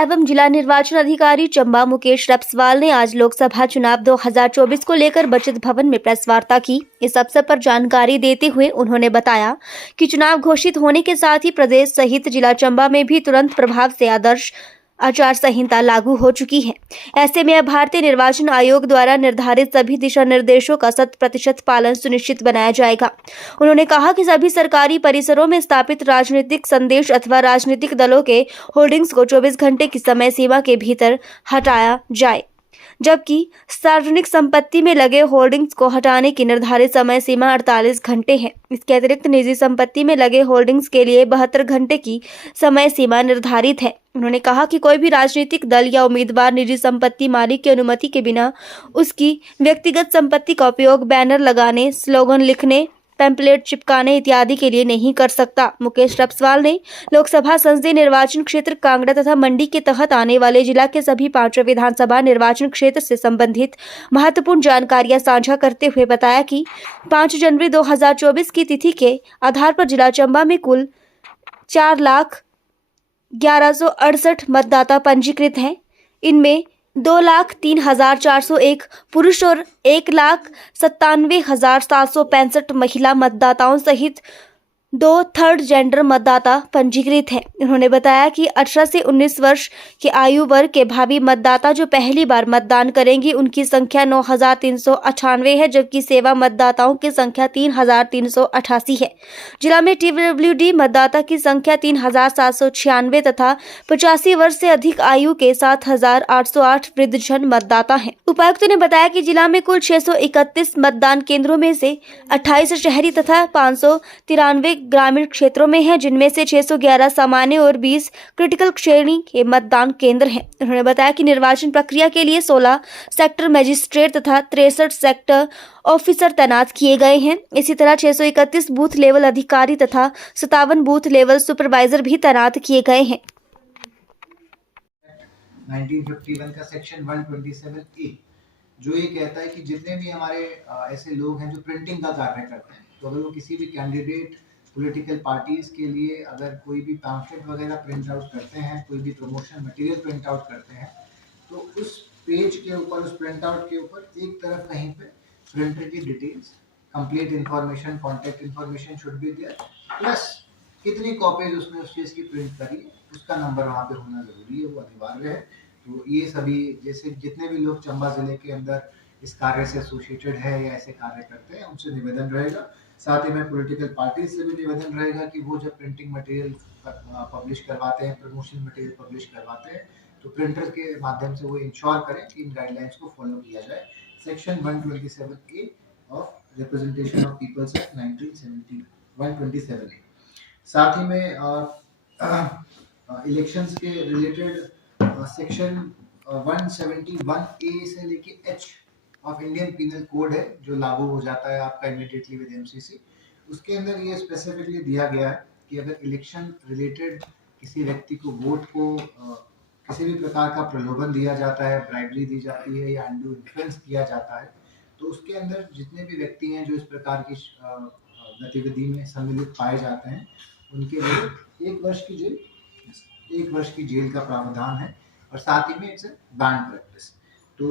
एवं जिला निर्वाचन अधिकारी चंबा मुकेश रपसवाल ने आज लोकसभा चुनाव 2024 को लेकर बचत भवन में प्रेस वार्ता की। इस अवसर पर जानकारी देते हुए उन्होंने बताया कि चुनाव घोषित होने के साथ ही प्रदेश सहित जिला चंबा में भी तुरंत प्रभाव से आदर्श आचार संहिता लागू हो चुकी है। ऐसे में अब भारतीय निर्वाचन आयोग द्वारा निर्धारित सभी दिशा निर्देशों का 100% पालन सुनिश्चित बनाया जाएगा। उन्होंने कहा कि सभी सरकारी परिसरों में स्थापित राजनीतिक संदेश अथवा राजनीतिक दलों के होर्डिंग्स को 24 घंटे की समय सीमा के भीतर हटाया जाए, जबकि सार्वजनिक संपत्ति में लगे होर्डिंग्स को हटाने की निर्धारित समय सीमा 48 घंटे है। इसके अतिरिक्त निजी संपत्ति में लगे होर्डिंग्स के लिए 72 घंटे की समय सीमा निर्धारित है। उन्होंने कहा कि कोई भी राजनीतिक दल या उम्मीदवार निजी संपत्ति मालिक की अनुमति के बिना उसकी व्यक्तिगत संपत्ति का उपयोग बैनर लगाने, स्लोगन लिखने, पैम्पलेट चिपकाने इत्यादि के लिए नहीं कर सकता। मुकेश रपसवाल ने लोकसभा संसदीय निर्वाचन क्षेत्र कांगड़ा तथा मंडी के तहत आने वाले जिला के सभी 5 विधानसभा निर्वाचन क्षेत्र से संबंधित महत्वपूर्ण जानकारियां साझा करते हुए बताया कि 5 जनवरी 2024 की तिथि के आधार पर जिला चंबा में कुल 4,11,68 मतदाता पंजीकृत हैं। इनमें 2,03,401 पुरुष और 1,97,765 महिला मतदाताओं सहित 2 थर्ड जेंडर मतदाता पंजीकृत हैं। उन्होंने बताया कि 18 से 19 वर्ष के आयु वर्ग के भावी मतदाता जो पहली बार मतदान करेंगी उनकी संख्या 9,398 है, जबकि सेवा मतदाताओं की संख्या 3,388 है। जिला में TWD मतदाता की संख्या 3,796 तथा 85 वर्ष से अधिक आयु के 7,808 वृद्धजन मतदाता हैं। उपायुक्त ने बताया कि जिला में कुल 631 मतदान केंद्रों में से 28 शहरी तथा 593 ग्रामीण क्षेत्रों में है, जिनमें से 611 सामान्य और 20 क्रिटिकल श्रेणी के मतदान केंद्र हैं। उन्होंने बताया कि निर्वाचन प्रक्रिया के लिए 16 सेक्टर मजिस्ट्रेट तथा 63 सेक्टर ऑफिसर तैनात किए गए हैं। इसी तरह 631 बूथ लेवल अधिकारी तथा 57 बूथ लेवल सुपरवाइजर भी तैनात किए गए हैं। 1951 का सेक्शन 127A जो ये कहता है कि जितने भी हमारे ऐसे लोग हैं जो प्रिंटिंग का कार्य करते हैं, तो अगर वो किसी भी कैंडिडेट पॉलिटिकल पार्टीज के लिए अगर कोई भी पैम्फलेट वगैरह प्रिंट आउट करते हैं, कोई भी प्रमोशन मटेरियल प्रिंट आउट करते हैं, तो उस पेज के ऊपर, उस प्रिंट आउट के ऊपर एक तरफ कहीं पे प्रिंटर की details, complete information, contact information should be there, plus कितनी कॉपीज उसने उस चीज़ की प्रिंट करी है उसका नंबर वहाँ पे होना जरूरी है, वो अनिवार्य है। तो ये सभी जैसे जितने भी लोग चंबा जिले के अंदर इस कार्य से एसोसिएटेड है या ऐसे कार्य करते हैं उनसे निवेदन रहेगा। साथ ही में पॉलिटिकल पार्टी से भी निवेदन रहेगा कि वो जब प्रिंटिंग मटेरियल पब्लिश करवाते हैं, प्रमोशन मटेरियल पब्लिश करवाते हैं, तो प्रिंटर के माध्यम से वो इंश्योर करें कि इन गाइडलाइंस को फॉलो किया जाए। Section 127A of representation of people's act 1970 127A। साथ ही में इलेक्शंस के रिलेटेड सेक्शन 171A से लेके H of Indian penal code है जो लागू हो जाता है आपका इमीडिएटली विद MCC। उसके अंदर ये स्पेसिफिकली दिया गया है कि अगर इलेक्शन रिलेटेड किसी व्यक्ति को वोट को किसी भी प्रकार का प्रलोभन दिया जाता है, ब्राइबरी दी जाती है या अनड्यू इन्फ्लुएंस किया जाता है, तो उसके अंदर जितने भी व्यक्ति हैं जो इस प्रकार की गतिविधि में सम्मिलित पाए जाते हैं उनके लिए 1 वर्ष की जेल का प्रावधान है और साथ ही में इट्स बैंड प्रैक्टिस। तो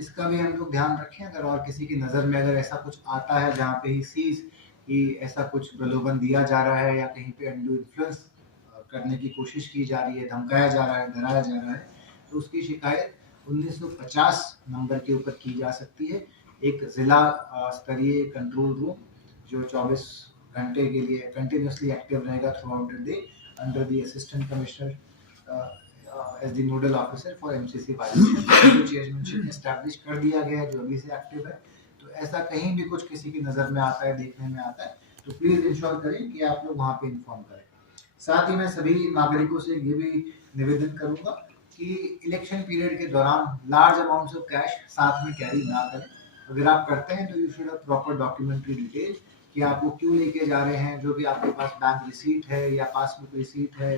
इसका भी हम लोग ध्यान रखें। अगर और किसी की नज़र में अगर ऐसा कुछ आता है जहाँ पे ही सीज कि ऐसा कुछ प्रलोभन दिया जा रहा है या कहीं पे अनड्यू इन्फ्लुएंस करने की कोशिश की जा रही है, धमकाया जा रहा है, डराया जा रहा है, तो उसकी शिकायत 1950 नंबर के ऊपर की जा सकती है। एक जिला स्तरीय कंट्रोल रूम जो 24 घंटे के लिए कंटिन्यूसली एक्टिव रहेगा throughout the day under the assistant commissioner as the nodal officer for MCC violation, जो चेयरमैनशिप एस्टैब्लिश कर दिया गया है, जो अभी से एक्टिव है। तो ऐसा कहीं भी कुछ किसी की नज़र में आता है, देखने में आता है, तो प्लीज़ इंश्योर करें कि आप लोग वहाँ पे इन्फॉर्म करें। साथ ही मैं सभी नागरिकों से ये भी निवेदन करूँगा कि इलेक्शन पीरियड के दौरान लार्ज अमाउंट्स ऑफ कैश साथ में कैरी ना करें। अगर आप करते हैं तो you should have proper documentary detail कि आप वो क्यों लेके जा रहे हैं, जो भी आपके पास बैंक रिसीट है या पासबुक रिसीट है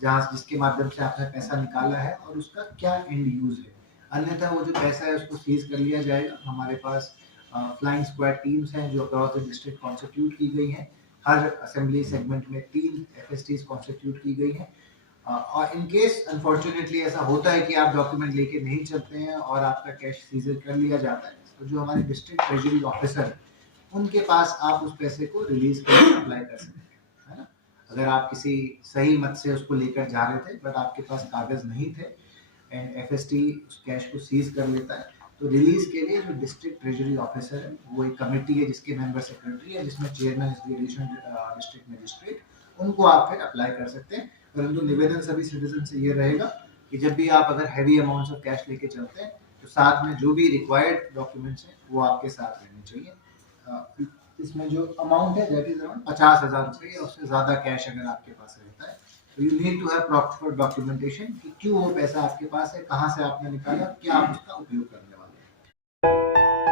जिसके माध्यम से आपने पैसा निकाला है और उसका क्या एंड यूज है। अन्यथा वो जो पैसा है उसको सीज कर लिया जाएगा। हमारे पास फ्लाइंग स्क्वाड टीम्स हैं जो अक्रॉस द डिस्ट्रिक्ट कॉन्स्टिट्यूट की गई हैं। हर असेंबली सेगमेंट में 3 FSTs कॉन्स्टिट्यूट की गई हैं। और इन केस अनफॉर्चुनेटली ऐसा होता है कि आप डॉक्यूमेंट लेके नहीं चलते हैं और आपका कैश सीजर कर लिया जाता है, तो जो हमारे डिस्ट्रिक्ट ट्रेजरी ऑफिसर है उनके पास आप उस पैसे को रिलीज करके अप्लाई कर सकते हैं, है ना। अगर आप किसी सही मत से उसको लेकर जा रहे थे बट आपके पास कागज नहीं थे एंड एफएसटी उस कैश को सीज कर लेता है, तो रिलीज के लिए जो डिस्ट्रिक्ट ट्रेजरी ऑफिसर है वो एक कमेटी है जिसके मेंबर सेक्रेटरी है, जिसमें chairman is the additional district magistrate, उनको आप फिर अप्लाई कर सकते हैं। परंतु निवेदन सभी सिटीजन से ये रहेगा कि जब भी आप अगर हैवी अमाउंट्स ऑफ कैश लेके चलते हैं तो साथ में जो भी रिक्वायर्ड डॉक्यूमेंट्स हैं वो आपके साथ रहने चाहिए। इसमें जो अमाउंट है दैट इज अराउंड 50,000 रुपये या उससे ज़्यादा कैश अगर आपके पास रहता है तो you need to have proper documentation कि क्यों वो पैसा आपके पास है, कहाँ से आपने निकाला, क्या आप उसका उपयोग करने वाले हैं।